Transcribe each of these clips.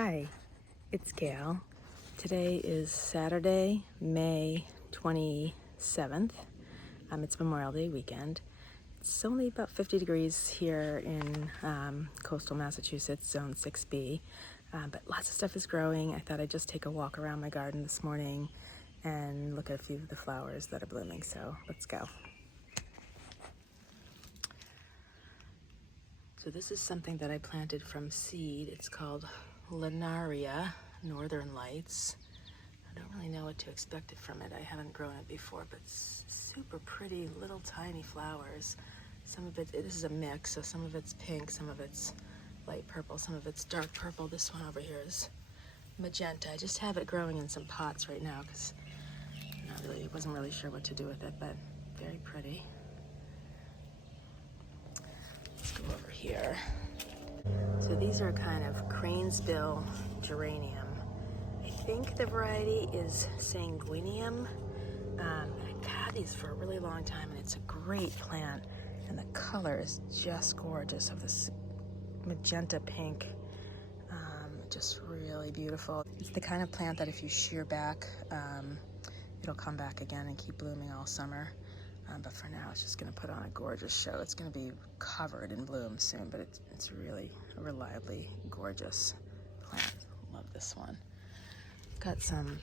Hi, it's Gail. Today is Saturday, May 27th. It's Memorial Day weekend. It's only about 50 degrees here in coastal Massachusetts, zone 6B, but lots of stuff is growing. I thought I'd just take a walk around my garden this morning and look at a few of the flowers that are blooming, so let's go. So this is something that I planted from seed. It's called Linaria Northern Lights. I don't really know what to expect from it. I haven't grown it before, but it's super pretty little tiny flowers. Some of it, this is a mix, so some of it's pink, some of it's light purple, some of it's dark purple. This one over here is magenta. I just have it growing in some pots right now because I wasn't really sure what to do with it, but very pretty. Let's go over here. So these are kind of cranesbill geranium. I think the variety is sanguinium. I've had these for a really long time, and it's a great plant. And the color is just gorgeous of this magenta pink. Just really beautiful. It's the kind of plant that if you shear back, it'll come back again and keep blooming all summer. But for now, it's just going to put on a gorgeous show. It's going to be covered in bloom soon, but it's really a reliably gorgeous plant. Love this one. Got some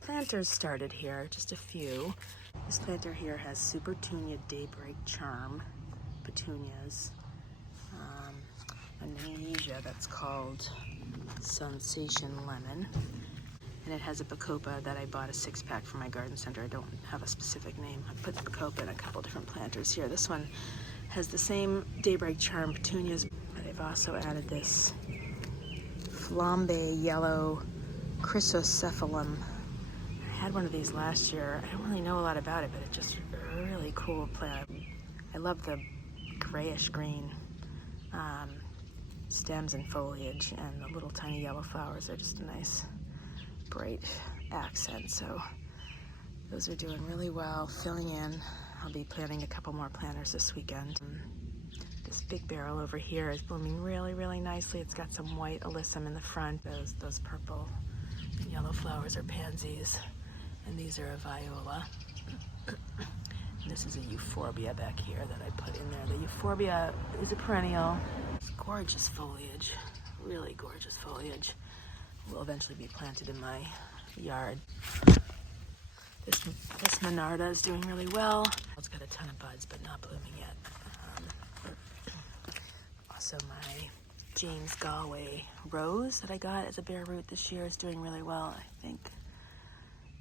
planters started here, just a few. This planter here has Supertunia Daybreak Charm petunias, an Indonesia that's called Sensation Lemon, and it has a Bacopa that I bought a 6-pack from my garden center. I don't have a specific name. I put Bacopa in a couple different planters here. This one has the same Daybreak Charm petunias, but I've also added this Flambe Yellow Chrysocephalum. I had one of these last year. I don't really know a lot about it, but it's just a really cool plant. I love the grayish green stems and foliage, and the little tiny yellow flowers are just a nice bright accent. So those are doing really well, filling in. I'll be planting a couple more planters this weekend. This big barrel over here is blooming really, really nicely. It's got some white alyssum in the front. Those purple and yellow flowers are pansies, and these are a viola. And this is a euphorbia back here that I put in there. The euphorbia is a perennial. It's gorgeous foliage, really gorgeous foliage. Will eventually be planted in my yard. This Monarda is doing really well. It's got a ton of buds, but not blooming yet. Also, my James Galway rose that I got as a bare root this year is doing really well, I think.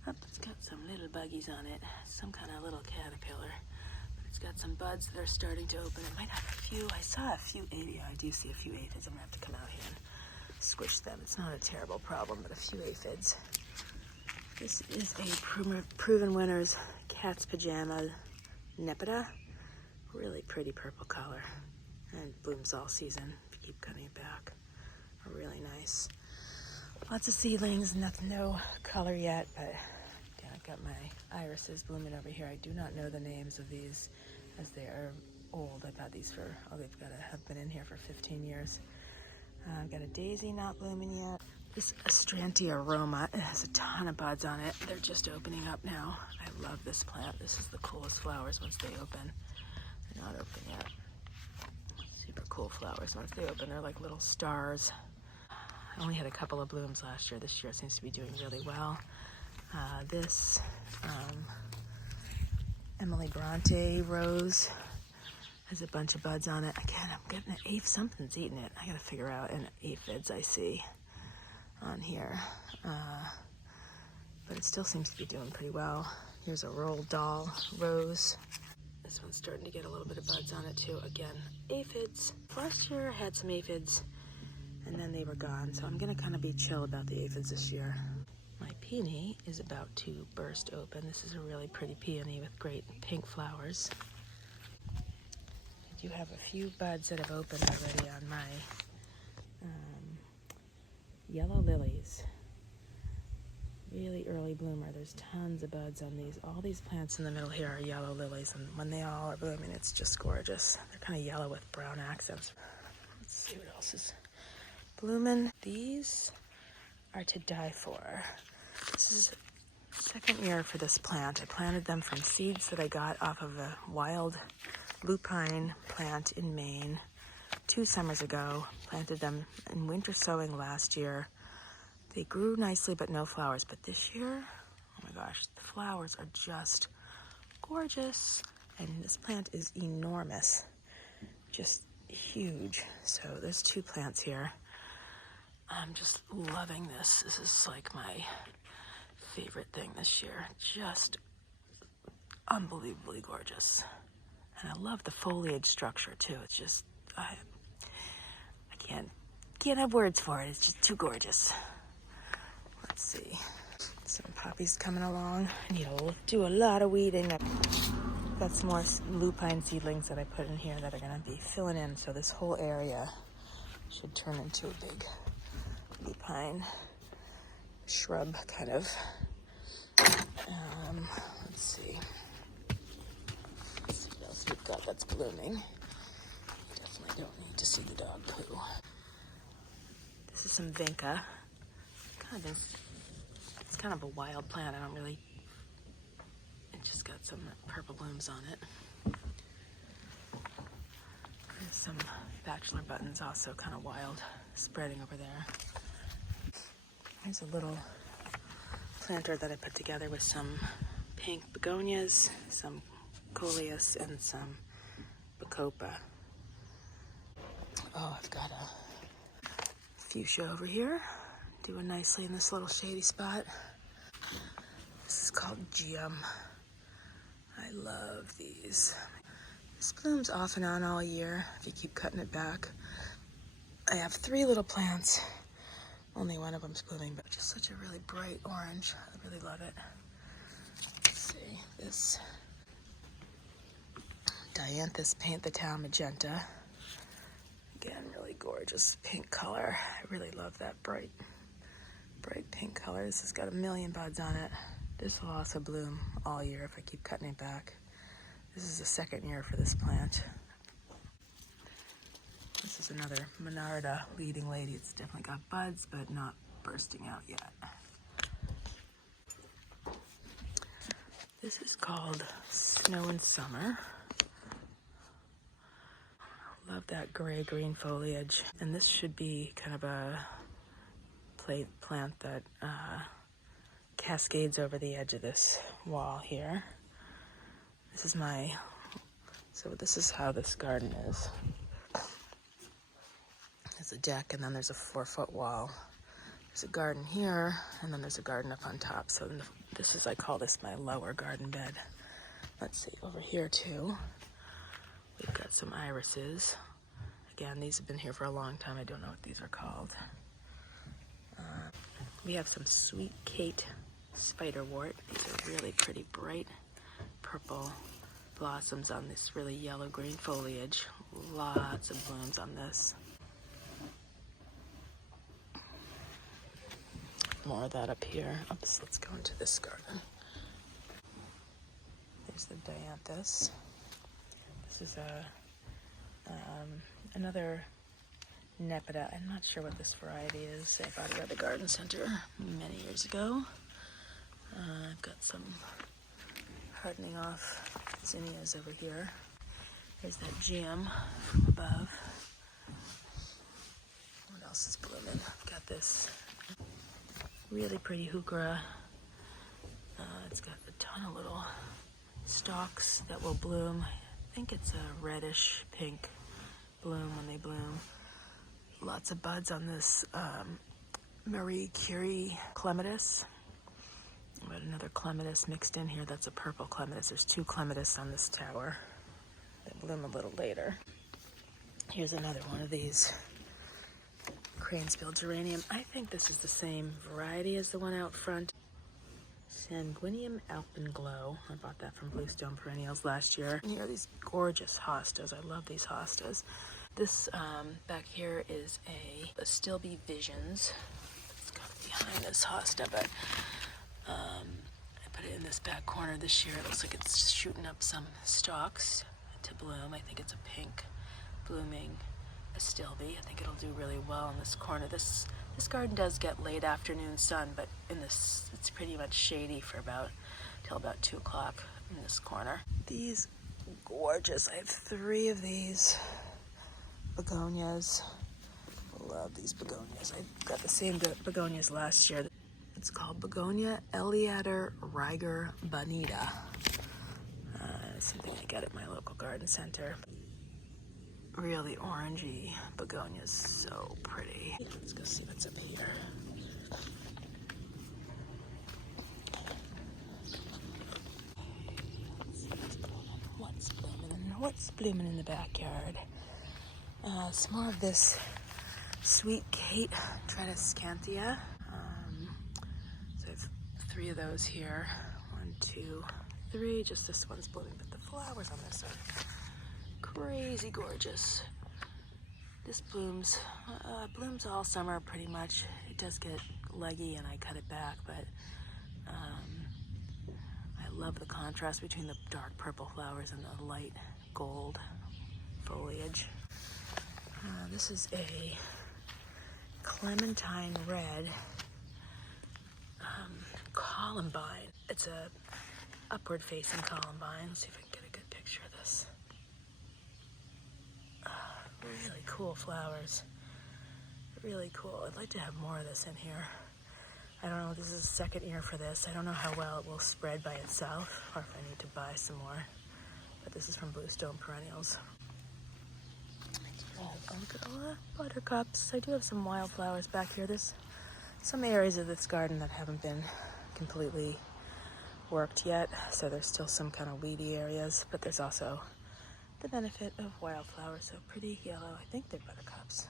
It's got some little buggies on it, some kind of little caterpillar. But it's got some buds that are starting to open. It might have a few. I saw a few I do see a few aphids. I'm going to have to come out here and squish them. It's not a terrible problem, but a few aphids. This is a Proven Winners Cat's Pajama Nepeta. Really pretty purple color, and blooms all season if you keep cutting it back. Really nice. Lots of seedlings, no color yet, but yeah, I've got my irises blooming over here. I do not know the names of these as they are old. I've had these for, they've got to have been in here for 15 years. I've got a daisy not blooming yet. This Astrantia Roma, it has a ton of buds on it. They're just opening up now. I love this plant. This is the coolest flowers once they open. They're not open yet. Super cool flowers. Once they open, they're like little stars. I only had a couple of blooms last year. This year it seems to be doing really well. This Emily Bronte rose has a bunch of buds on it. Again, I'm getting an aphid. Something's eating it. I gotta figure out an aphids I see on here. But it still seems to be doing pretty well. Here's a Roald Dahl rose. This one's starting to get a little bit of buds on it too. Again, aphids. Last year I had some aphids, and then they were gone, so I'm gonna kind of be chill about the aphids this year. My peony is about to burst open. This is a really pretty peony with great pink flowers. I do have a few buds that have opened already on my yellow lilies. Really early bloomer. There's tons of buds on these. All these plants in the middle here are yellow lilies, and when they all are blooming, it's just gorgeous. They're kind of yellow with brown accents. Let's see what else is blooming. These are to die for. This is second year for this plant. I planted them from seeds that I got off of a wild lupine plant in Maine 2 summers ago. Planted them in winter sowing last year. They grew nicely, but no flowers. But this year, oh my gosh, the flowers are just gorgeous. And this plant is enormous, just huge. So there's 2 plants here. I'm just loving this. This is like my favorite thing this year. Just unbelievably gorgeous. And I love the foliage structure too. It's just, I can't have words for it. It's just too gorgeous. Let's see. Some poppies coming along. I need to do a lot of weeding. Got some more lupine seedlings that I put in here that are going to be filling in. So this whole area should turn into a big lupine shrub kind of. Let's see. Let's see what else we've got that's blooming. Definitely don't need to see the dog poo. This is some vinca. It's kind of a wild plant. I don't really. It just got some purple blooms on it. There's some bachelor buttons also kind of wild, spreading over there. Here's a little planter that I put together with some pink begonias, some coleus, and some bacopa. Oh, I've got a fuchsia over here, doing nicely in this little shady spot. This is called Geum. I love these. This blooms off and on all year if you keep cutting it back. I have 3 little plants. Only one of them's blooming, but just such a really bright orange. I really love it. Let's see, this Dianthus Paint the Town Magenta. Again, really gorgeous pink color. I really love that bright pink color. This has got 1,000,000 buds on it. This will also bloom all year if I keep cutting it back. This is the 2nd year for this plant. This is another Monarda leading lady. It's definitely got buds, but not bursting out yet. This is called Snow and Summer. Love that gray-green foliage. And this should be kind of a plant that cascades over the edge of this wall here. This is how this garden is. There's a deck, and then there's a 4-foot wall. There's a garden here, and then there's a garden up on top. So I call this my lower garden bed. Let's see, over here too, we've got some irises. Again, these have been here for a long time. I don't know what these are called. We have some Sweet Kate spiderwort. These are really pretty bright purple blossoms on this really yellow-green foliage. Lots of blooms on this. More of that up here. Oops, let's go into this garden. There's the Dianthus. This is another Nepeta. I'm not sure what this variety is. I bought it at the garden center many years ago. I've got some hardening off zinnias over here. There's that Geum from above. What else is blooming? I've got this really pretty heuchera. It's got a ton of little stalks that will bloom. I think it's a reddish pink bloom when they bloom. Lots of buds on this Marie Curie clematis. Got another clematis mixed in here. That's a purple clematis. There's 2 clematis on this tower that bloom a little later. Here's another one of these cranesbill geranium. I think this is the same variety as the one out front. Sanguinium Alpenglow. I bought that from Bluestone Perennials last year. And here are these gorgeous hostas. I love these hostas. This back here is a Stilby Visions. It's kind of behind this hosta, but I put it in this back corner this year. It looks like it's shooting up some stalks to bloom. I think it's a pink blooming astilbe. I think it'll do really well in this corner. This garden does get late afternoon sun, but in this, it's pretty much shady for till about 2 o'clock in this corner. These gorgeous. I have 3 of these begonias. Love these begonias. I got the same begonias last year. It's called Begonia Eleator Reiger Bonita. Something I get at my local garden center. Really orangey begonias, so pretty. Let's go see what's up here. What's blooming in the backyard? Some more of this Sweet Kate Tradescantia. So I have 3 of those here. 1, 2, 3. Just this one's blooming, but the flowers on this are crazy gorgeous. This blooms all summer pretty much. It does get leggy and I cut it back, but I love the contrast between the dark purple flowers and the light gold foliage. This is a Clementine Red columbine. It's a upward facing columbine. Let's see if I can get a good picture of this. Really cool flowers. Really cool. I'd like to have more of this in here. I don't know, this is the 2nd year for this. I don't know how well it will spread by itself or if I need to buy some more. But this is from Bluestone Perennials. Buttercups. I do have some wildflowers back here. There's some areas of this garden that haven't been completely worked yet, so there's still some kind of weedy areas, but there's also the benefit of wildflowers. So pretty yellow. I think they're buttercups.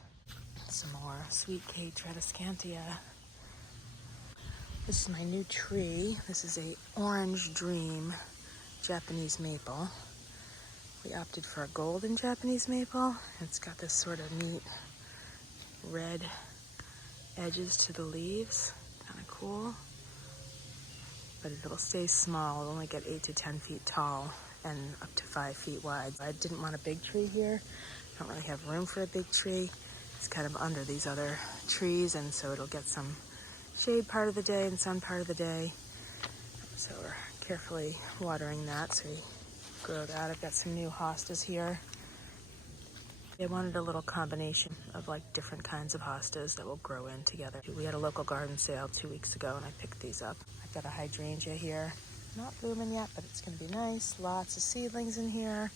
Some more Sweet Kate Tradescantia. This is my new tree. This is a Orange Dream Japanese maple. We opted for a golden Japanese maple. It's got this sort of neat red edges to the leaves. Kind of cool. But it'll stay small. It'll only get 8 to 10 feet tall and up to 5 feet wide. I didn't want a big tree here. I don't really have room for a big tree. It's kind of under these other trees, and so it'll get some shade part of the day and sun part of the day. So we're carefully watering that so we grow that. I've got some new hostas here. I wanted a little combination of like different kinds of hostas that will grow in together. We had a local garden sale 2 weeks ago and I picked these up. I've got a hydrangea here. Not blooming yet, but it's gonna be nice. Lots of seedlings in here.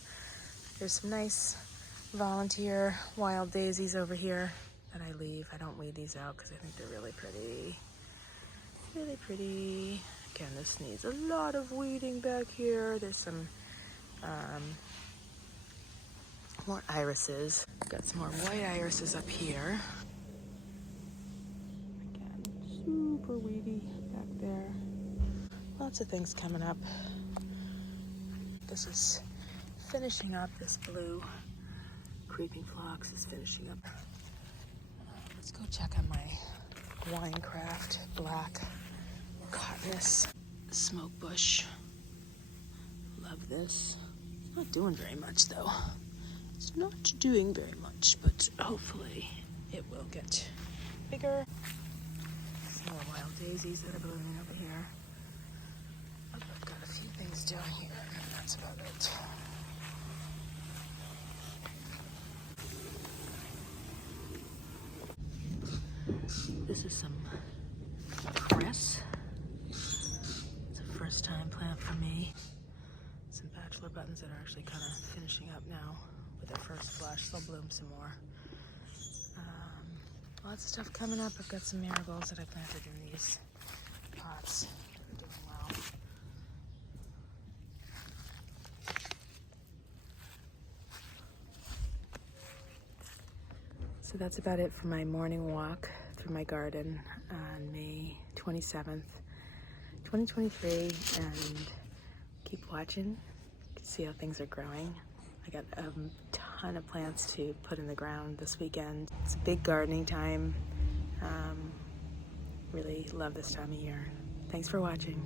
There's some nice volunteer wild daisies over here that I leave. I don't weed these out because I think they're really pretty. Really pretty. Again, this needs a lot of weeding back here. There's some more irises. Got some more white irises up here. Again, super weedy back there. Lots of things coming up. This is finishing up. This blue creeping phlox is finishing up. Let's go check on my Winecraft black cottonus smoke bush. Love this. It's not doing very much though. It's not doing very much, but hopefully it will get bigger. Some more wild daisies that are blooming over here. I've got a few things down here, and that's about it. This is some cress. It's a first time plant for me. Some bachelor buttons that are actually kind of finishing up now with their first flush. They'll bloom some more. Lots of stuff coming up. I've got some marigolds that I planted in these pots. They're doing well. So that's about it for my morning walk through my garden on May 27th, 2023, and keep watching. You can see how things are growing. I got a ton of plants to put in the ground this weekend. It's a big gardening time. Really love this time of year. Thanks for watching.